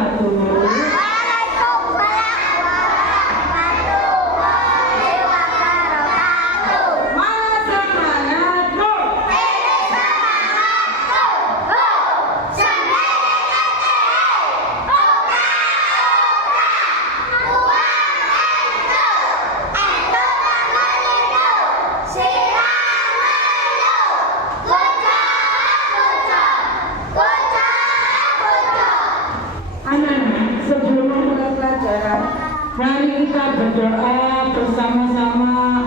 wabarakatuh. Mari kita berdoa bersama-sama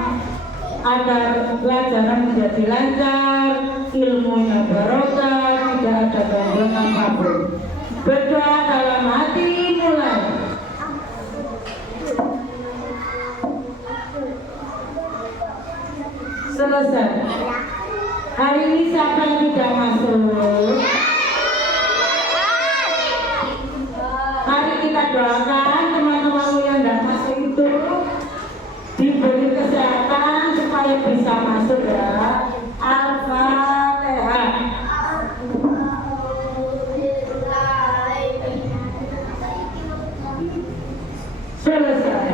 agar pelajaran menjadi lancar, ilmunya barokah, tidak ada gangguan apapun. Berdoa dalam hati, mulai. Selesai. Hari ini siapa yang tidak masuk? Mari kita doakan teman-temanmu yang tidak masuk itu diberi kesehatan supaya bisa masuk ya. Al-Fatihah. Selesai.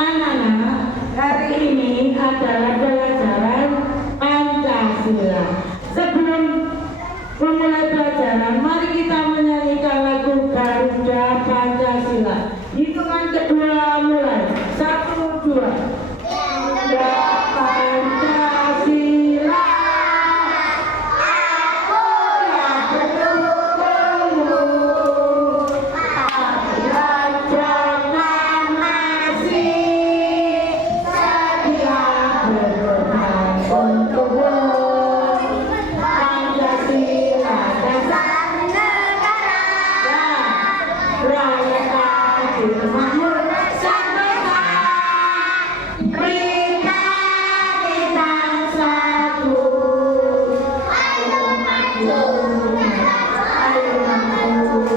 Anak-anak, hari ini adalah pelajaran Pancasila. Sebelum memulai pelajaran, mari kita menyanyikan lagu Garuda Pancasila. Hitungan kedua mulai. 1, 2. Garuda Pancasila. Aku yang mendukungmu. Jangan masih setia berkorban untukmu. Pancasila dasar negara. Rakyat adil makmur sejahtera. Pribadi bangsa satu. Ayo maju, ayo maju,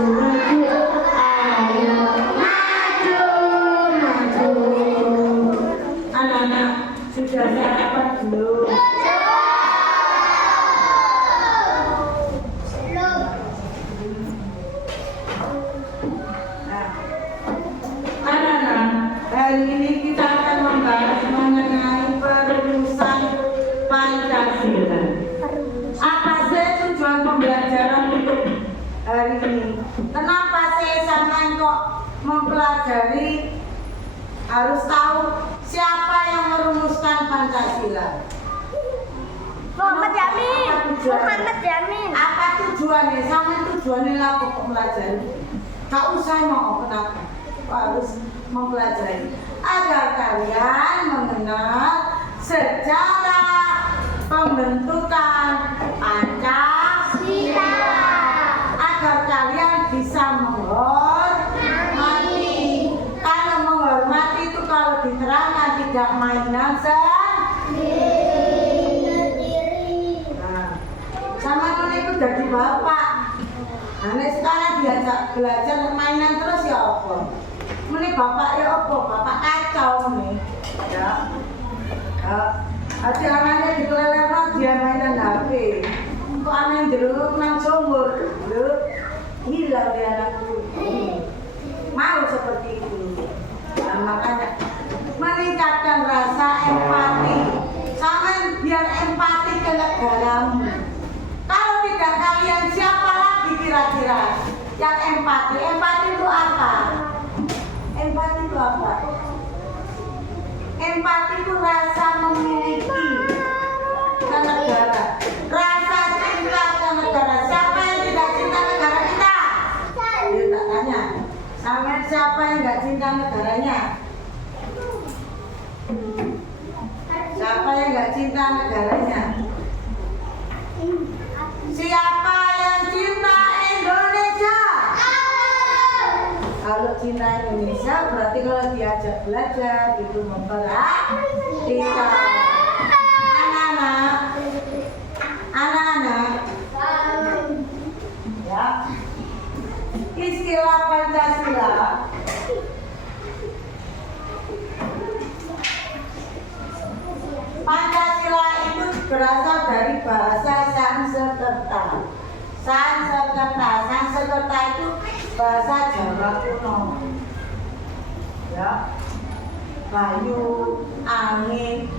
ayo maju, maju. Anak-anak sudah sarapan belum? Anak-anak, hari ini kita akan membahas mengenai perumusan Pancasila. Apa sih tujuan pembelajaran untuk hari ini? Kenapa sih sampean kok mempelajari harus tahu siapa yang merumuskan Pancasila? Muhammad Yamin. Muhammad Yamin. Apa tujuannya? Sampean tujuannya apa kok pelajari? Gak usah mau kenapa? Harus mempelajari agar kalian mengenal sejarah pembentukan Pancasila, agar kalian bisa menghormati. Kalau menghormati itu kalau diterangkan tidak mainan sendiri. Nah, sama kan itu jadi bapak. Nah, sekarang diajak belajar mainan terus ya apa? Mene bapak ya apa? Bapak kacau nih. Ya. Hati anaknya dikeleleno dia mainan HP. Kok anak jeruk nang sumur. Lho, hilang dia anakku. Mau seperti itu. Nah, makanya meningkatkan rasa empati. Sama biar empati ke negaramu. Kalau tidak kalian siapa lagi kira-kira yang empati? Empati itu apa? Empati itu apa? Empati itu rasa memiliki ke negara, rasa cinta ke negara. Siapa yang tidak cinta negara kita? Dia tak tanya. Sama siapa yang nggak cinta negaranya? Siapa yang nggak cinta negaranya? Siapa yang cinta Indonesia? Kalau cinta Indonesia berarti kalau diajak belajar itu memperhatikan. Anak-anak, ya, istilah Pancasila Pancasila itu berasal dari bahasa Sanskerta. Sanskerta itu bahasa Jawa kuno. Ya, bayu, angin,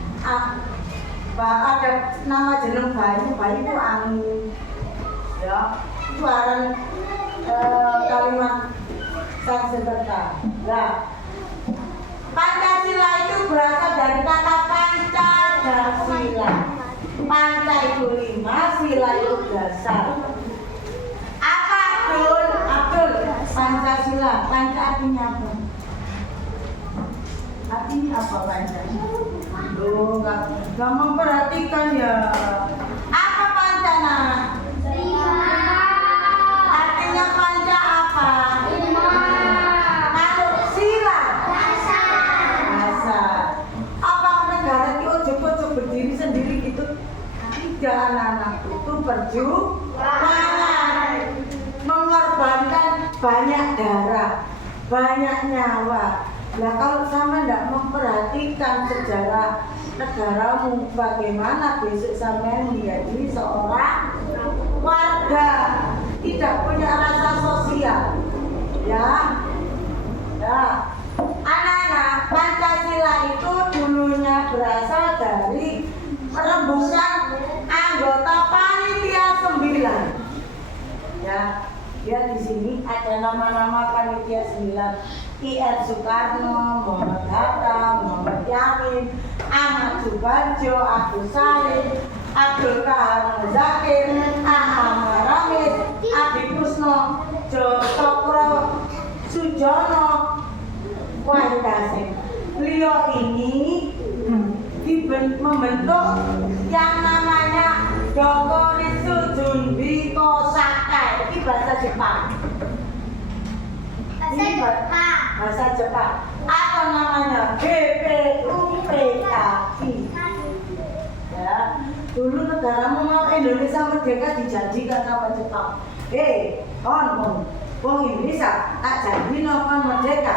ada nama jeneng bayu itu angin. Ya, itu aran kalimat Sanskerta. Nah, Pancasila itu berasal dari kata panca dan sila. Panca itu 5, sila itu dasar. Apa Abdul? Pancasila. Panca artinya apa? Artinya apa Pancasila? Loh, nggak memperhatikan ya. Apa pancana? Artinya panca apa? Kalau sila? Dasar. Apa negara itu ojo-ojo berdiri sendiri gitu? Tidak, anak-anak itu perjuangan, mengorbankan banyak darah, banyak nyawa. Nah, kalau sama tidak memperhatikan sejarah negaramu, bagaimana besok sampai menjadi seorang warga tidak punya rasa sosial, ya? Anak-anak, Pancasila itu dulunya berasal dari perembusan anggota panitia 9. Ya, lihat di sini ada nama-nama panitia 9. I.R. Soekarno, Muhammad Hatta, Muhammad Yamin, Ahmad Subarjo, Abdul Salim, Abdul Kahar Muzakir, Ahmad Ramis, Adi Kusno, Cokro, Sujono, Wahid Hasim. Beliau ini membentuk yang namanya Dokoritsu Junbi Kosakai. Ini bahasa Jepang. Ini bahasa Jepang. Apa namanya? BPUPKI. Ya, dulu negaramu mau Indonesia merdeka dijanjikan sama Jepang. Wong Indonesia tak janji nonton merdeka.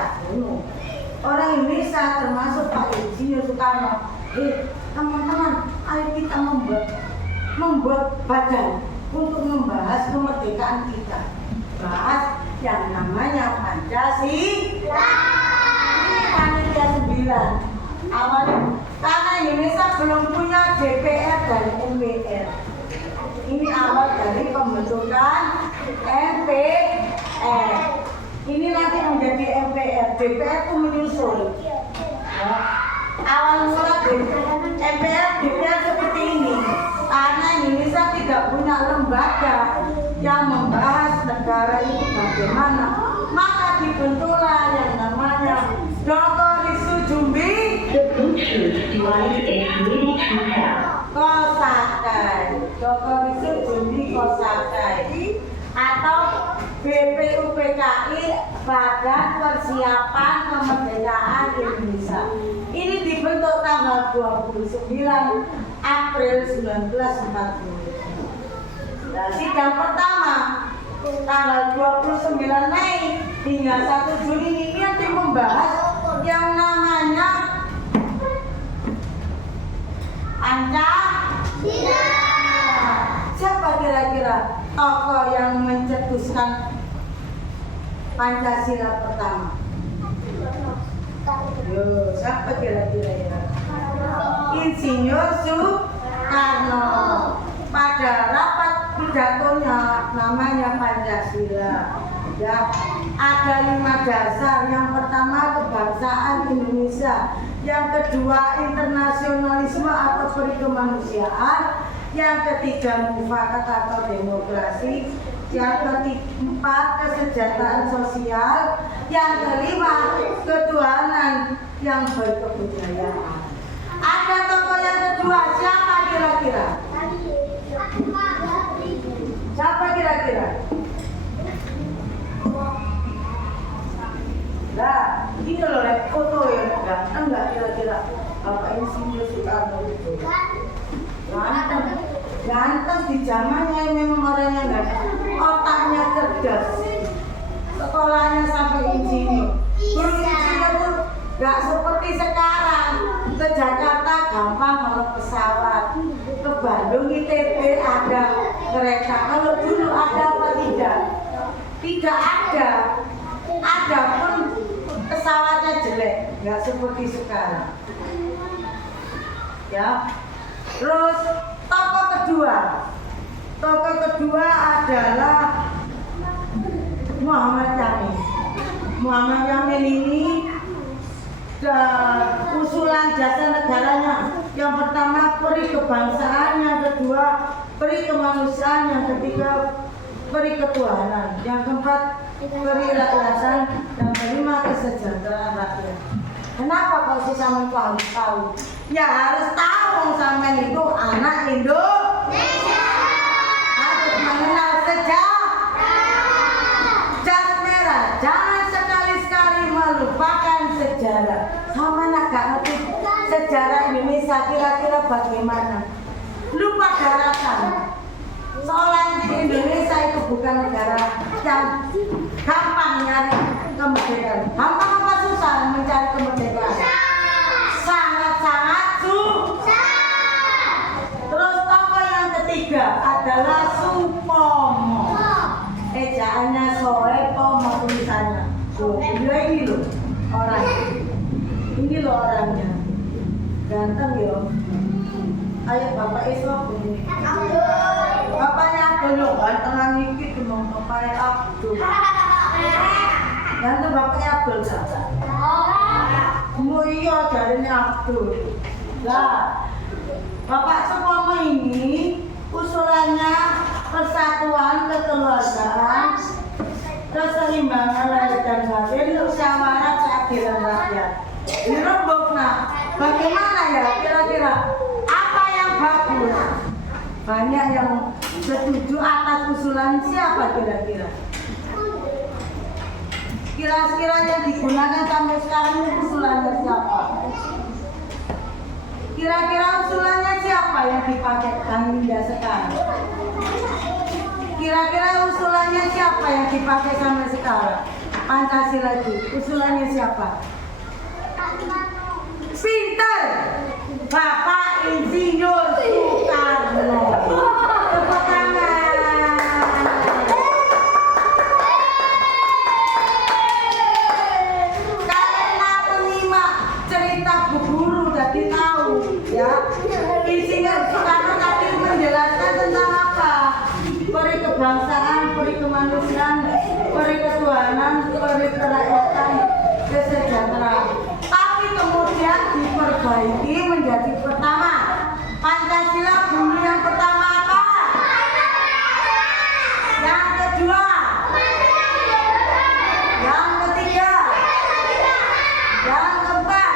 Orang Indonesia termasuk Pak Insinyur Soekarno. Teman-teman, ayo kita membuat badan untuk membahas kemerdekaan kita. Bahas yang namanya Pancasila. Ini panitia 9. Awalnya karena Indonesia belum punya DPR dan MPR. Ini awal dari pembentukan MPR. Ini nanti menjadi MPR. DPR itu menyusul. Ya. Awal mula MPR DPR seperti ini karena Indonesia tidak punya lembaga yang membahas negara itu bagaimana, maka dibentuklah yang namanya Dokoritsu Junbi Kosakai. Dokoritsu Junbi Kosakai atau BPUPKI, Badan Persiapan Kemerdekaan Indonesia. Ini dibentuk tanggal 29 April 1940. Nah, sidang pertama tanggal 29 Mei hingga 1 Juni ini nanti membahas yang namanya Pancasila. Siapa kira-kira tokoh yang mencetuskan Pancasila pertama? Yo, siapa kira-kira ya? Insinyur Soekarno. Pada rapat pidatonya namanya Pancasila. Ya, ada 5 dasar. Yang pertama kebangsaan Indonesia, yang kedua internasionalisme atau perikemanusiaan, yang ketiga mufakat atau demokrasi, yang keempat kesejahteraan sosial, yang kelima ketuhanan yang berkebudayaan. Ada tokoh yang kedua, siapa kira-kira? Siapa kira-kira? Nah, ini loh foto yang ganteng nggak kira-kira Bapak Insinyur Soekarno itu? Ganteng di zamannya memang orangnya ganteng, otaknya cerdas, sekolahnya sampai insinyur. Dulu insinyur tuh nggak seperti sekarang. Ke Jakarta gampang kalau pesawat, ke Bandung ITB ada kereta. Kalau dulu ada apa tidak? tidak ada. Ada pun pesawatnya jelek, nggak seperti sekarang. Ya. Terus tokoh kedua adalah Muhammad Yamin. Muhammad Yamin ini usulan jasa negaranya. Yang pertama peri kebangsaan, yang kedua peri kemanusiaan, yang ketiga peri ketuhanan, yang keempat peri rakyatan, yang kelima kesejahteraan rakyat. Kenapa kalau si Samen harus tahu? Ya harus tahu Samen itu anak Indonesia. Harus mengenal jas merah. Jangan sekali-sekali melupakan sejarah. Samen agak ngerti sejarah Indonesia kira-kira bagaimana? Lupa daratan. Soalnya di Indonesia itu bukan negara yang gampang nyari kemerdekaan. Gampang apa susah mencari kemerdekaan? Sangat-sangat susah. Terus tokoh yang ketiga adalah Supomo. Ejaannya Soepomo tulisannya. Ini loh orang. Ini loh orangnya. Ganteng ya. Ayo Bapak Islam ini. Bapaknya Abdul, gantengan iki demong bapaknya Abdul. Ganteng bapaknya Abdul saja. Oh iya jarine Abdul. Lah, Bapak Supomo ini usulannya persatuan, kekeluargaan, keseimbangan lahir dan batin, musyawarah keadilan rakyat. Dirembuk nah, bagaimana ya kira-kira? Apa yang bagus? Banyak yang setuju atas usulan siapa kira-kira? Kira-kira yang digunakan sampai sekarang ini usulannya siapa? Kira-kira usulannya siapa yang dipakai hingga sekarang? Kira-kira usulannya siapa yang dipakai sampai sekarang? Pancasila itu usulannya siapa? Pinter, Bapak Insinyur Soekarno. Tepuk tangan. Karena penyimak cerita Bu Guru jadi tahu, ya. Insinyur Soekarno tadi menjelaskan tentang apa? Peri kebangsaan, peri kemanusiaan, peri ketuhanan, peri kerakyatan, kesejahteraan. Kemudian diperbaiki menjadi pertama Pancasila dulu yang pertama apa? Yang kedua? Yang ketiga? Yang keempat?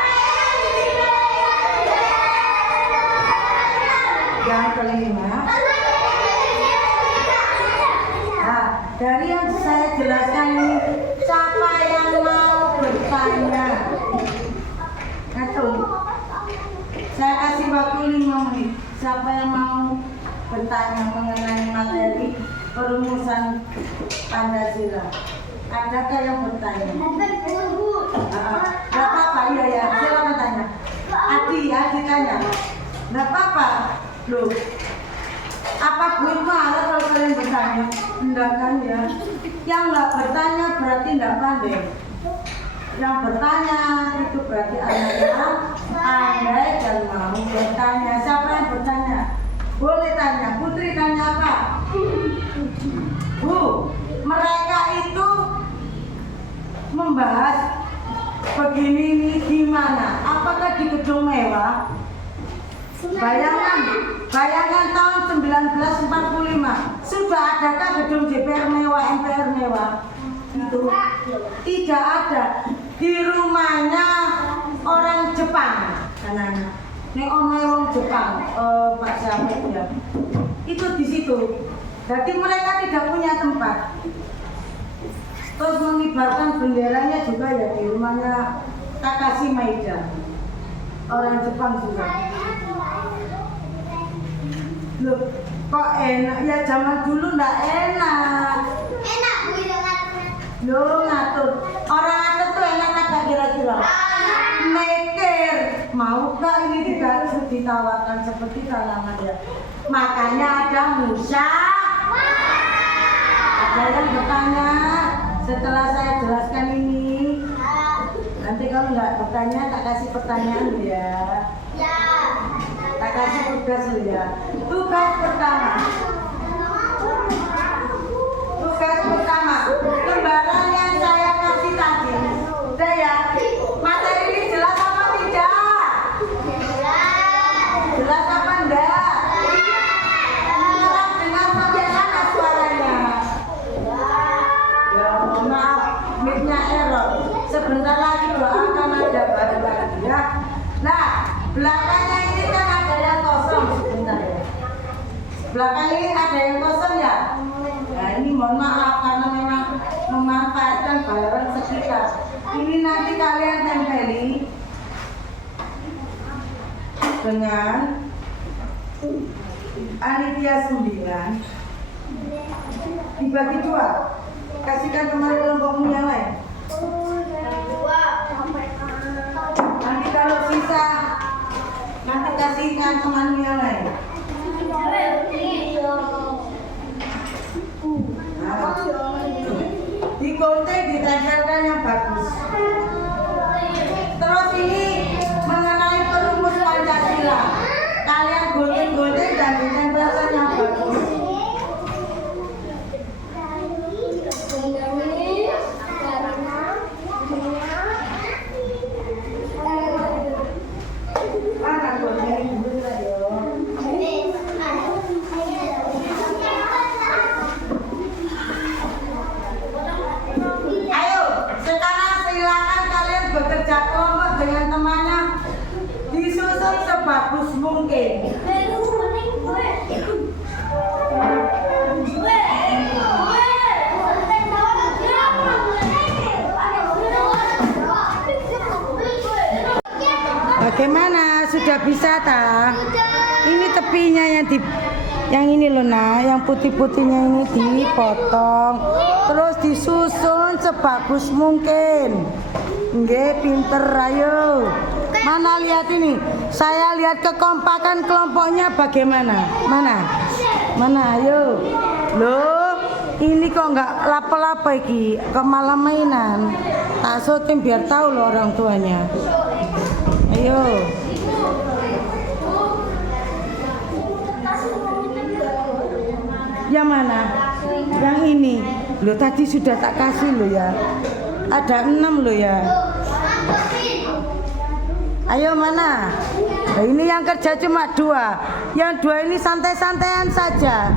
Yang kelima? Nah, dari yang saya jelaskan ini, siapa yang mau bertanya? Saya kasih waktu 5 menit. Siapa yang mau bertanya mengenai materi perumusan Pancasila? Adakah yang bertanya? Gak apa-apa, iya, silakan tanya. Adi tanya. Gak apa-apa, loh. Apa gue marah kalau kalian bertanya? Enggak kan ya? Yang nggak bertanya berarti nggak pandai. Yang bertanya itu berarti anaknya pandai dan mau bertanya. Siapa yang bertanya? Boleh tanya. Putri tanya apa? Bu, mereka itu membahas begini ini di mana? Apakah di gedung mewah? Bayangkan tahun 1945 sudah adakah gedung DPR mewah, MPR mewah? Itu tidak ada. Di rumahnya orang Jepang, anak-anak. Nek omahe wong Jepang, Pak siapa ya? Itu di situ. Jadi mereka tidak punya tempat. Terus mengibarkan benderanya juga ya di rumahnya Takashi Maeda. Orang Jepang juga. Loh, kok enak? Ya zaman dulu ndak enak. Enak Bu ya ngatur. Loh, ngatur. Orang ngatur tuh enak agak kira-kira. Mikir, mau gak ini ditawarkan seperti kalangan ya. Makanya ada musyawarah. ada yang bertanya setelah saya jelaskan ini? Nanti kalau nggak bertanya tak kasih pertanyaan ya. Tak kasih tugas lu ya. Tugas pertama. Tugas pertama. Lembaran yang saya kasih tadi. Udah ya. Materi ini jelas apa tidak? Jelas apa enggak? Dengar sampai mana suaranya? Ya maaf, mic-nya error. Sebentar lagi akan ada baru lagi ya. Nah, belakangnya ini kan ada yang kosong sebentar ya. Belakang ini ada yang kosong ya. Nah ini mohon maaf karena memang memanfaatkan bayaran sekitar. Ini nanti kalian tempeli dengan panitia 9 dibagi 2. Kasihkan teman kelompokmu yang lain. Nanti kalau sisa nanti kasihkan temanmu yang lain. Nah, digunting, ditempelkan yang bagus. Terus ini mengenai perumus Pancasila. Kalian gunting-gunting dan ditempelkan yang bagus. Ayo, sekarang silakan kalian bekerja kelompok dengan temannya, disusun sebagus mungkin. Bagaimana? Sudah bisa tak? Ini tepinya yang ini loh nah, yang putih-putihnya ini dipotong, terus disusun sebagus mungkin. Nggih, pinter, ayo. Mana lihat ini? Saya lihat kekompakan kelompoknya bagaimana? Mana, ayo. Loh, ini kok nggak lapo-lapo iki, kok malah mainan. Tak syuting biar tahu loh orang tuanya. Ayo. Yang mana? Yang ini. Loh tadi sudah tak kasih loh ya. Ada 6 loh ya. Ayo mana? Nah, ini yang kerja cuma 2. Yang 2 ini santai-santaian saja.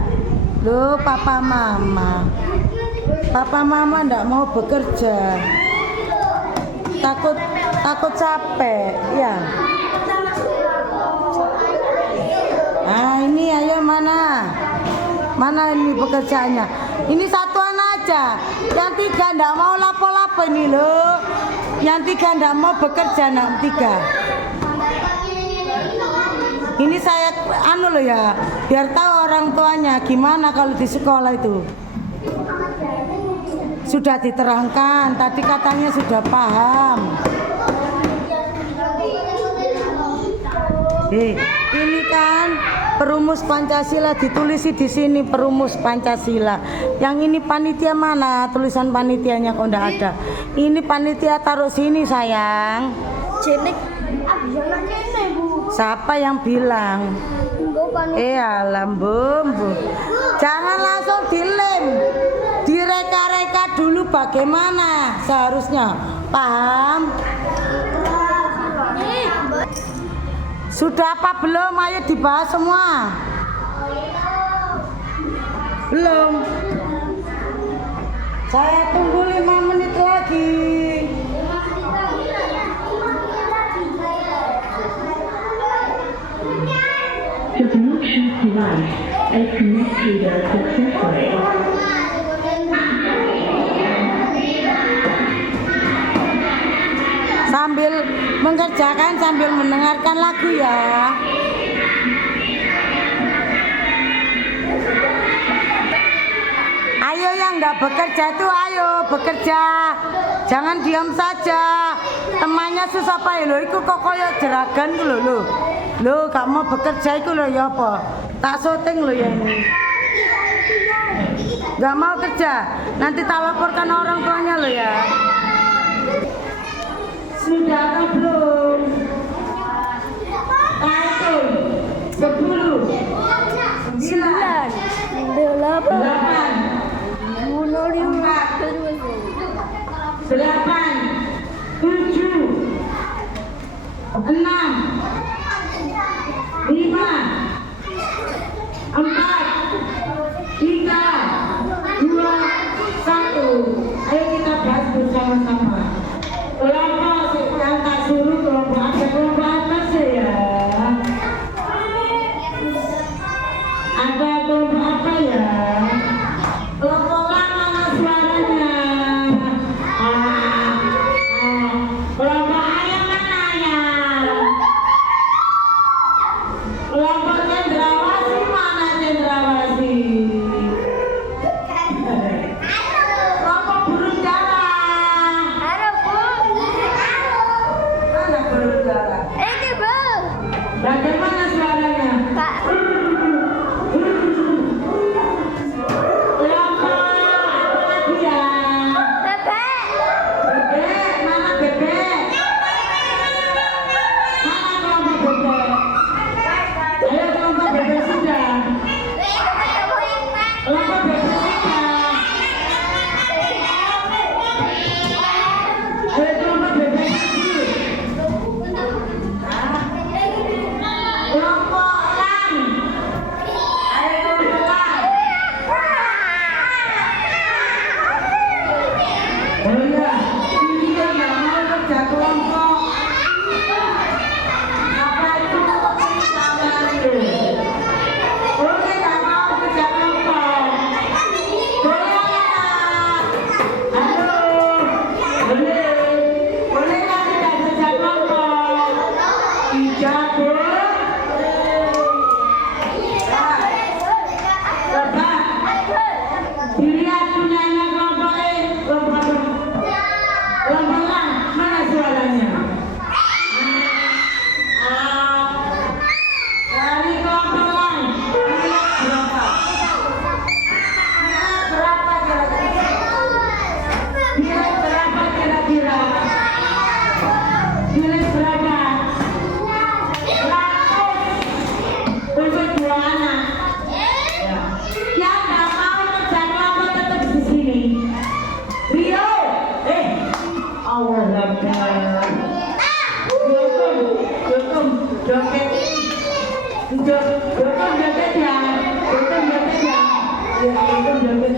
Loh papa mama. Papa mama enggak mau bekerja. Takut capek ya. Nah ini ayo mana ini pekerjaannya. Ini satuan aja. Yang 3 enggak mau lapo-lapo ini loh. Yang 3 enggak mau bekerja, nak 3. Ini saya loh ya, biar tahu orang tuanya gimana kalau di sekolah itu. Sudah diterangkan, tadi katanya sudah paham. Ini kan perumus Pancasila, ditulis di sini perumus Pancasila. Yang ini panitia mana? Tulisan panitianya kok enggak ada. Ini panitia taruh sini sayang. Siapa yang bilang? Alam bumbu. Jangan langsung dilem. Direka-reka dulu bagaimana seharusnya. Paham? Sudah apa belum? Ayo dibahas semua. Belum. Saya tunggu 5 menit lagi. The Bluetooth device is connected successfully. Sambil mengerjakan sambil mendengarkan lagu ya. Ayo yang enggak bekerja itu ayo bekerja. Jangan diam saja. Temannya susah payah lho, iku kok koyo jeragan ku lho. Lho, gak mau bekerja iku lho ya apa? Tak syuting lho ya ini. Nggak mau kerja. Nanti tak laporkan orang tuanya lo ya. Sudah atau belum? Hitung. 10, 9, 8, 7, 6, 5, 4, 3, 2, 1. Ayo kita bahas bersama-sama. Kelompok yang tak suruh kelompok atas ya. Ada kelompok apa ya? Kelompok mana suaranya? Kelompok ayam mana ya? Kelompok cendrawasih mana cendrawasih? Kelompok burung dara. Mana burung dara? Bagaimana suaranya? Kelompok apa lagi ya? Bebek, mana bebek? Mana kelompok bebek? Ayo kelompok bebek sudah. Kelompok bebek sudah. Ayo kelompok bebek lagi. Kelompok elang. Ayo kelompok elang. Oh iya, ini dia nggak mau kerja kelompok. Apa itu sama itu? Boleh nggak mau kerja kelompok? Boleh nggak? Halo, boleh. Boleh nggak kita kerja kelompok? Tidak boleh. Coba dilihat punyanya kelompok kelompok elang. Mana suaranya? Dari kelompok elang. Berapa? Berapa kira-kira? Nilai berapa kira-kira? Nilai berapa? 100 untuk 2 anak. Yang nggak mau kerja kelompok tetap di sini. Rio, Allah Akbar. Jokom, joget. Jokom joget ya. Jokom joget ya. Ya, jokom joget